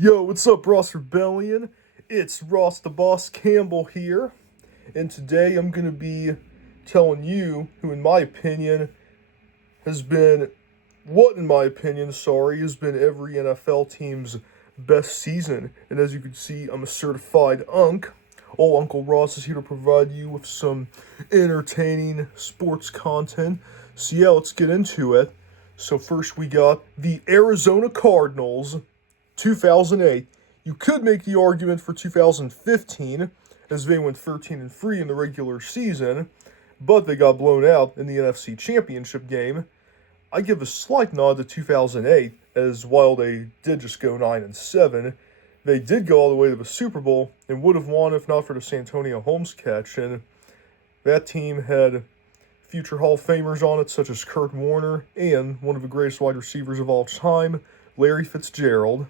Yo, what's up, Ross Rebellion? It's Ross the Boss Campbell here, and today I'm gonna be telling you who, in my opinion, has been, in my opinion, has been every NFL team's best season. And as you can see, I'm a certified unk. Old Uncle Ross is here to provide you with some entertaining sports content. So yeah, let's get into it. So first we got the Arizona Cardinals. 2008. You could make the argument for 2015, as they went 13-3 in the regular season, but they got blown out in the NFC Championship game. I give a slight nod to 2008, as while they did just go 9-7, they did go all the way to the Super Bowl and would have won if not for the Santonio Holmes catch. And that team had future Hall of Famers on it, such as Kurt Warner and one of the greatest wide receivers of all time, Larry Fitzgerald.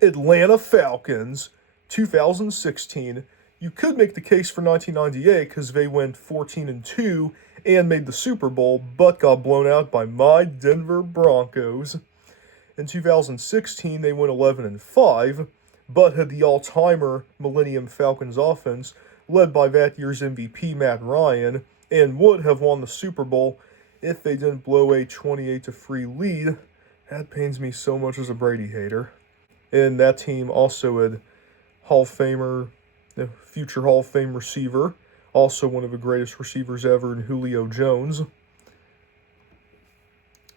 Atlanta Falcons, 2016. You could make the case for 1998 because they went 14-2 and made the Super Bowl, but got blown out by my Denver Broncos. In 2016, they went 11-5, but had the all-timer Millennium Falcons offense, led by that year's MVP Matt Ryan, and would have won the Super Bowl if they didn't blow a 28-3 lead. That pains me so much as a Brady hater. And that team also had Hall of Famer, the future Hall of Fame receiver, also one of the greatest receivers ever in Julio Jones.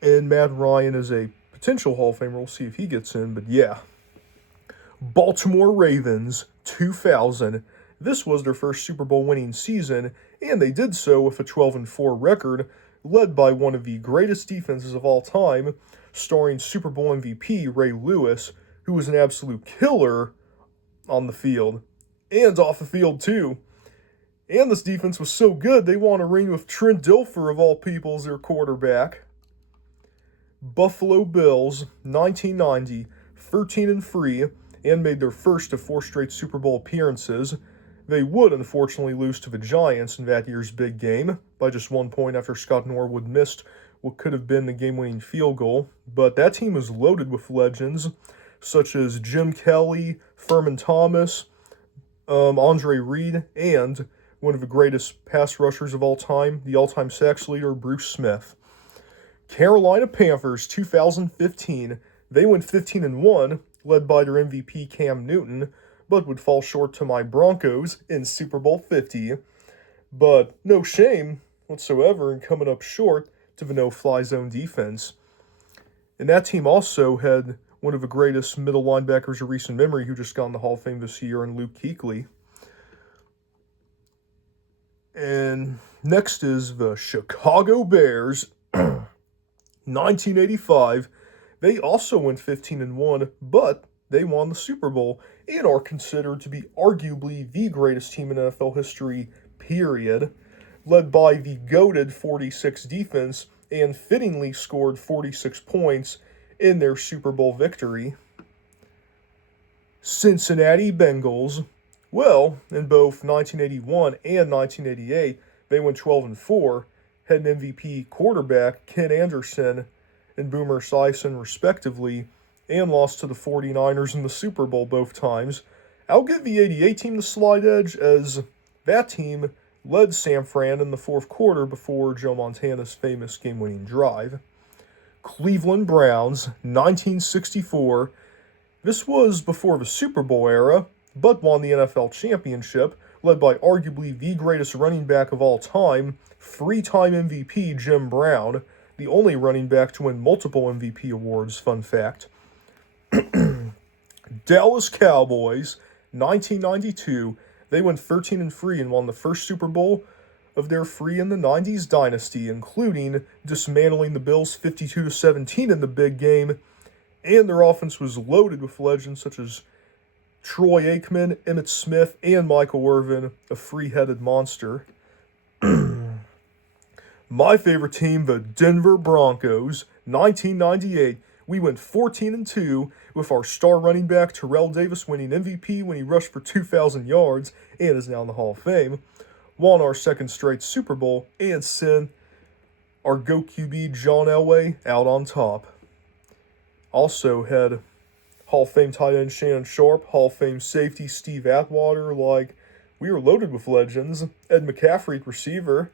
And Matt Ryan is a potential Hall of Famer. We'll see if he gets in, but yeah. Baltimore Ravens, 2000. This was their first Super Bowl winning season, and they did so with a 12-4 record, led by one of the greatest defenses of all time, starring Super Bowl MVP Ray Lewis, who was an absolute killer on the field and off the field too. And this defense was so good they won a ring with Trent Dilfer of all people as their quarterback. Buffalo Bills, 1990, 13-3, and made their first of 4 straight Super Bowl appearances. They would unfortunately lose to the Giants in that year's big game by just 1 point after Scott Norwood missed what could have been the game-winning field goal. But that team was loaded with legends such as Jim Kelly, Furman Thomas, Andre Reed, and one of the greatest pass rushers of all time, the all-time sacks leader, Bruce Smith. Carolina Panthers, 2015. They went 15-1, led by their MVP Cam Newton, but would fall short to my Broncos in Super Bowl 50. But no shame whatsoever in coming up short to the no-fly zone defense. And that team also had one of the greatest middle linebackers of recent memory who just got in the Hall of Fame this year, in Luke Kuechly. And next is the Chicago Bears, 1985. They also went 15-1, but they won the Super Bowl and are considered to be arguably the greatest team in NFL history, period, led by the goated 46 defense and fittingly scored 46 points in their Super Bowl victory. Cincinnati Bengals. Well, in both 1981 and 1988, they went 12-4, had an MVP quarterback, Ken Anderson, and Boomer Esiason, respectively, and lost to the 49ers in the Super Bowl both times. I'll give the 88 team the slight edge, as that team led San Fran in the fourth quarter before Joe Montana's famous game-winning drive. Cleveland Browns, 1964. This was before the Super Bowl era, but won the NFL championship, led by arguably the greatest running back of all time, 3-time MVP Jim Brown, the only running back to win multiple MVP awards, fun fact. Dallas Cowboys, 1992. They went 13-3 and won the first Super Bowl of their free in the 90s dynasty, including dismantling the Bills 52-17 in the big game, and their offense was loaded with legends such as Troy Aikman, Emmitt Smith, and Michael Irvin, a free-headed monster. My favorite team, the Denver Broncos, 1998. We went 14-2 with our star running back Terrell Davis winning MVP when he rushed for 2,000 yards and is now in the Hall of Fame. Won our second straight Super Bowl and sent our GOAT QB John Elway out on top. Also had Hall of Fame tight end Shannon Sharp, Hall of Fame safety Steve Atwater. Like, we were loaded with legends. Ed McCaffrey, receiver,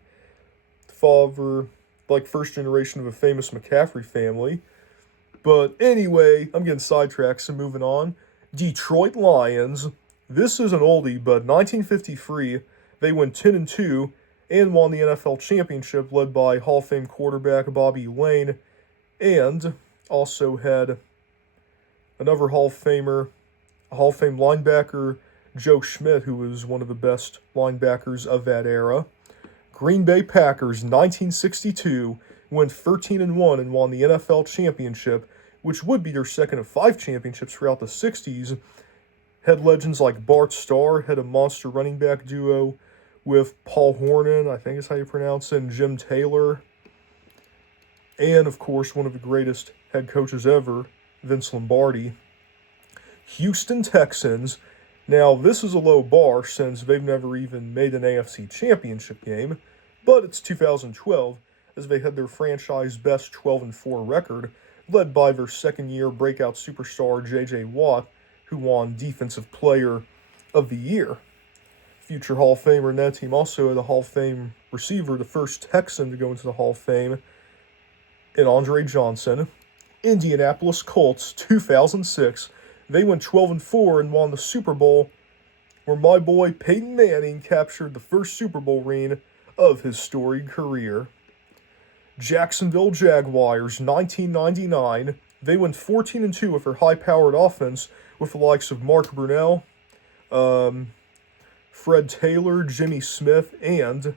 father, like, first generation of a famous McCaffrey family. But anyway, I'm getting sidetracked, so moving on. Detroit Lions. This is an oldie, but 1953, they went 10-2 and won the NFL championship, led by Hall of Fame quarterback Bobby Lane, and also had another Hall of Famer, a Hall of Fame linebacker, Joe Schmidt, who was one of the best linebackers of that era. Green Bay Packers, 1962, went 13-1 and won the NFL championship, which would be their second of 5 championships throughout the 60s. Had legends like Bart Starr, had a monster running back duo with Paul Hornung, I think is how you pronounce it, and Jim Taylor. And, of course, one of the greatest head coaches ever, Vince Lombardi. Houston Texans. Now, this is a low bar since they've never even made an AFC championship game, but it's 2012 as they had their franchise best 12-4 record, led by their second-year breakout superstar J.J. Watt, who won Defensive Player of the Year. Future Hall of Famer in that team also had a Hall of Fame receiver, the first Texan to go into the Hall of Fame, and Andre Johnson. Indianapolis Colts, 2006. They went 12-4 and won the Super Bowl, where my boy Peyton Manning captured the first Super Bowl ring of his storied career. Jacksonville Jaguars, 1999. They went 14-2 with their high-powered offense with the likes of Mark Brunell, Fred Taylor, Jimmy Smith, and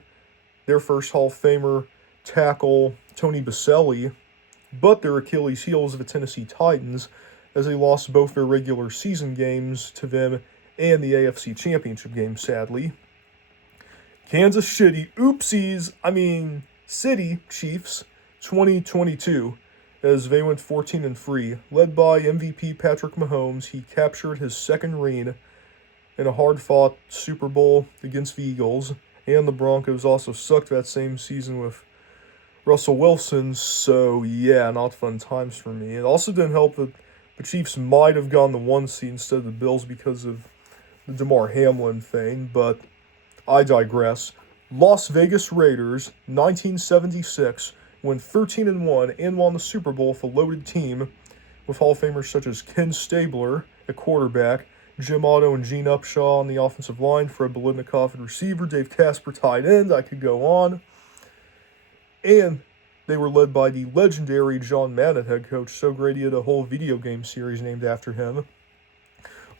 their first Hall of Famer tackle, Tony Baselli. But their Achilles heel is the Tennessee Titans, as they lost both their regular season games to them and the AFC Championship game, sadly. Kansas City Chiefs, 2022, as they went 14-3. Led by MVP Patrick Mahomes, he captured his second ring in a hard-fought Super Bowl against the Eagles, and the Broncos also sucked that same season with Russell Wilson, so yeah, not fun times for me. It also didn't help that the Chiefs might have gone the 1 seed instead of the Bills because of the DeMar Hamlin thing, but I digress. Las Vegas Raiders, 1976, went 13-1 and won the Super Bowl with a loaded team with Hall of Famers such as Ken Stabler at quarterback, Jim Otto and Gene Upshaw on the offensive line, Fred Biletnikoff at receiver, Dave Casper tight end, I could go on. And they were led by the legendary John Madden, head coach, so great he had a whole video game series named after him.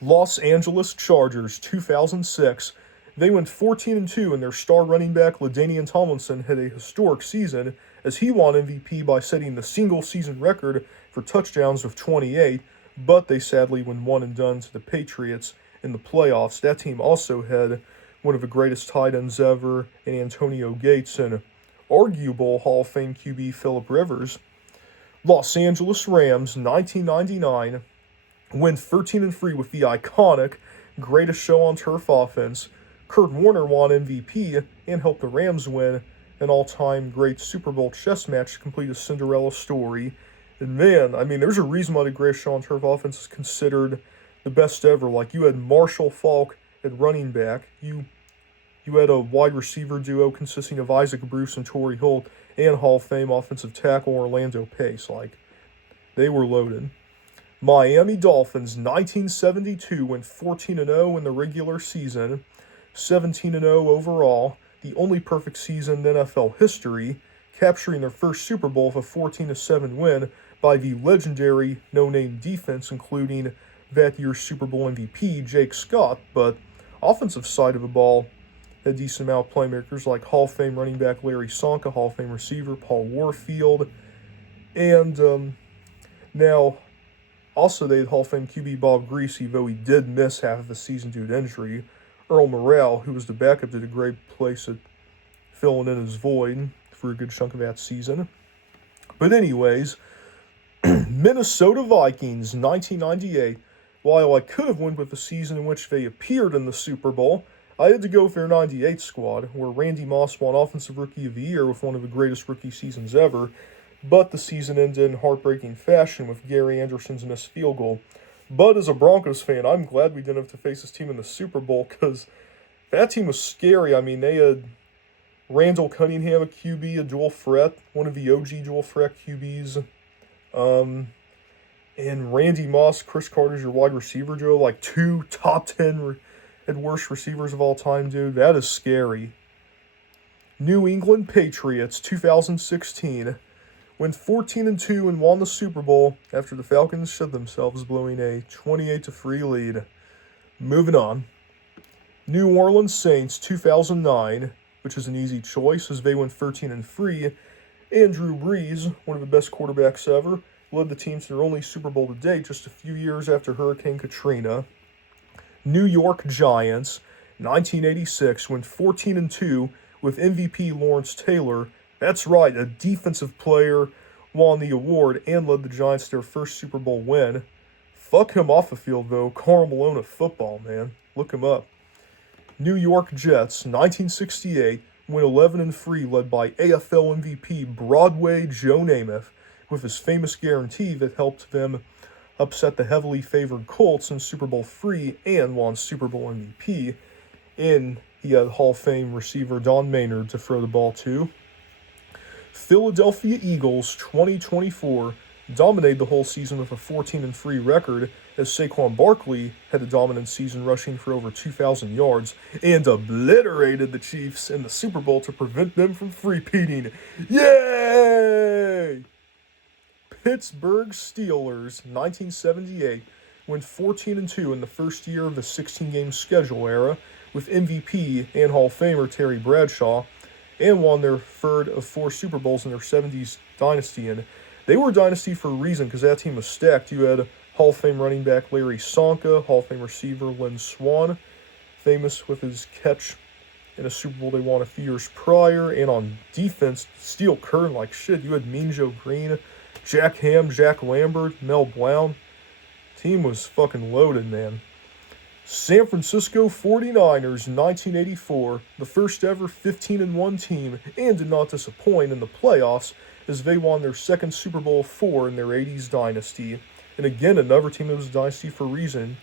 Los Angeles Chargers, 2006. They went 14-2, and their star running back, LaDainian Tomlinson, had a historic season as he won MVP by setting the single-season record for touchdowns with 28, but they sadly went one and done to the Patriots in the playoffs. That team also had one of the greatest tight ends ever in Antonio Gates and arguable Hall of Fame QB Phillip Rivers. Los Angeles Rams, 1999, went 13-3 with the iconic greatest show on turf offense. Kurt Warner won MVP and helped the Rams win an all-time great Super Bowl chess match to complete a Cinderella story. And man, there's a reason why the greatest show on turf offense is considered the best ever. Like, you had Marshall Faulk at running back. You had a wide receiver duo consisting of Isaac Bruce and Torrey Holt, and Hall of Fame offensive tackle Orlando Pace. Like, they were loaded. Miami Dolphins, 1972, went 14-0 in the regular season, 17-0 overall, the only perfect season in NFL history, capturing their first Super Bowl with a 14-7 win by the legendary no-name defense, including that year's Super Bowl MVP, Jake Scott. But offensive side of the ball, a decent amount of playmakers like Hall of Fame running back Larry Csonka, Hall of Fame receiver Paul Warfield, and now also they had Hall of Fame QB Bob Greasy, though he did miss half of the season due to injury. Earl Morrall, who was the backup, did a great place at filling in his void for a good chunk of that season. But anyways, Minnesota Vikings, 1998. While I could have went with the season in which they appeared in the Super Bowl, I had to go with their 98 squad, where Randy Moss won Offensive Rookie of the Year with one of the greatest rookie seasons ever, but the season ended in heartbreaking fashion with Gary Anderson's missed field goal. But as a Broncos fan, I'm glad we didn't have to face this team in the Super Bowl because that team was scary. I mean, they had Randall Cunningham, a QB, a dual threat, one of the OG dual threat QBs. And Randy Moss, Chris Carter's your wide receiver, Joe. Like 2 top 10 and worst receivers of all time, dude. That is scary. New England Patriots, 2016. Went 14-2 and won the Super Bowl after the Falcons shut themselves, blowing a 28-3 lead. Moving on. New Orleans Saints, 2009, which is an easy choice as they went 13-3. And Drew Brees, one of the best quarterbacks ever, led the team to their only Super Bowl to date just a few years after Hurricane Katrina. New York Giants, 1986, went 14-2 with MVP Lawrence Taylor. That's right, a defensive player won the award and led the Giants to their first Super Bowl win. Fuck him off the field, though. Karl Malone of football, man. Look him up. New York Jets, 1968, went 11-3, led by AFL MVP Broadway Joe Namath, with his famous guarantee that helped them upset the heavily favored Colts in Super Bowl III and won Super Bowl MVP. And he had Hall of Fame receiver Don Maynard to throw the ball to. Philadelphia Eagles 2024 dominated the whole season with a 14-3 record as Saquon Barkley had a dominant season rushing for over 2,000 yards and obliterated the Chiefs in the Super Bowl to prevent them from three-peating. Yay! Pittsburgh Steelers 1978 went 14-2 in the first year of the 16-game schedule era with MVP and Hall of Famer Terry Bradshaw, and won their third of 4 Super Bowls in their 70s dynasty. And they were a dynasty for a reason because that team was stacked. You had Hall of Fame running back Larry Csonka, Hall of Fame receiver Lynn Swann, famous with his catch in a Super Bowl they won a few years prior. And on defense, Steel Curtain like shit. You had Mean Joe Green, Jack Ham, Jack Lambert, Mel Blount. Team was fucking loaded, man. San Francisco 49ers 1984, the first ever 15-1 team, and did not disappoint in the playoffs as they won their second Super Bowl IV in their 80s dynasty. And again, another team that was a dynasty for a reason.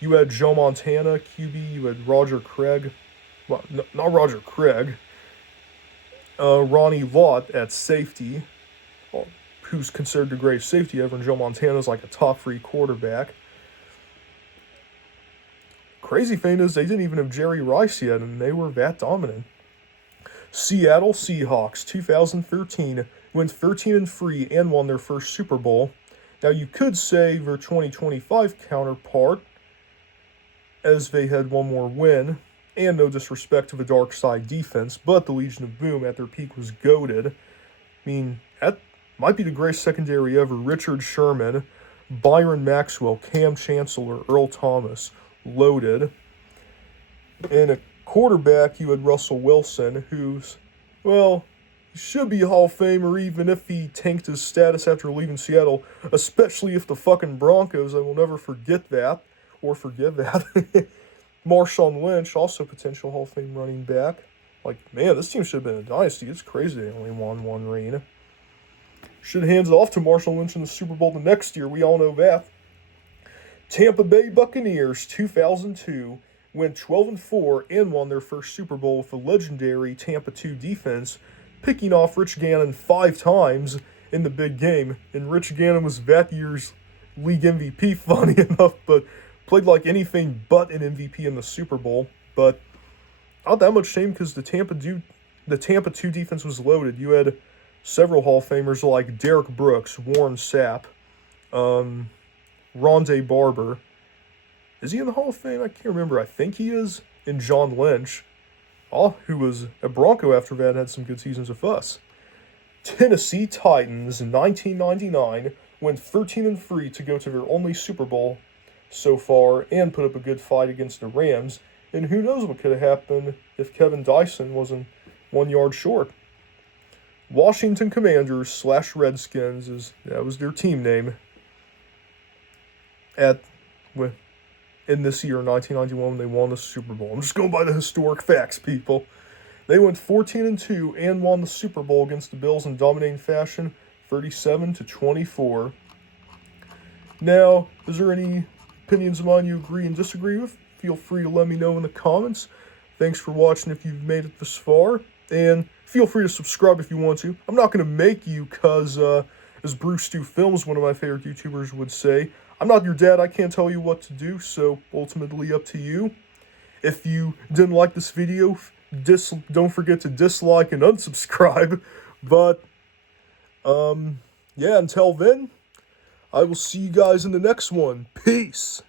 You had Joe Montana, QB, you had Roger Craig, well, not Roger Craig, Ronnie Lott at safety, who's considered the greatest safety ever, and Joe Montana's like a top 3 quarterback. Crazy thing is, they didn't even have Jerry Rice yet, and they were that dominant. Seattle Seahawks, 2013, went 13-3 and won their first Super Bowl. Now, you could say their 2025 counterpart, as they had one more win, and no disrespect to the dark side defense, but the Legion of Boom at their peak was goated. I mean, that might be the greatest secondary ever. Richard Sherman, Byron Maxwell, Cam Chancellor, Earl Thomas, loaded. And a quarterback, you had Russell Wilson, who's, well, he should be a Hall of Famer even if he tanked his status after leaving Seattle, especially if the fucking Broncos, I will never forget that, or forgive that. Marshawn Lynch, also potential Hall of Fame running back. Like, man, this team should have been a dynasty. It's crazy they only won 1 ring. Should have handed it off to Marshawn Lynch in the Super Bowl the next year, we all know that. Tampa Bay Buccaneers 2002 went 12-4 and won their first Super Bowl with the legendary Tampa 2 defense, picking off Rich Gannon 5 times in the big game. And Rich Gannon was that year's league MVP, funny enough, but played like anything but an MVP in the Super Bowl. But not that much shame because the Tampa 2 defense was loaded. You had several Hall of Famers like Derek Brooks, Warren Sapp, Rondé Barber. Is he in the Hall of Fame? I can't remember. I think he is. And John Lynch, who was a Bronco after that, had some good seasons with us. Tennessee Titans in 1999 went 13-3 to go to their only Super Bowl so far and put up a good fight against the Rams. And who knows what could have happened if Kevin Dyson wasn't 1 yard short. Washington Commanders / Redskins, that was their team name, in this year, 1991, when they won the Super Bowl. I'm just going by the historic facts, people. They went 14-2 and won the Super Bowl against the Bills in dominating fashion, 37-24. Now, is there any opinions of mine you agree and disagree with? Feel free to let me know in the comments. Thanks for watching if you've made it this far, and feel free to subscribe if you want to. I'm not going to make you because, as Bruce Stu Films, one of my favorite YouTubers, would say, I'm not your dad, I can't tell you what to do, so ultimately up to you. If you didn't like this video, don't forget to dislike and unsubscribe. But, yeah, until then, I will see you guys in the next one. Peace!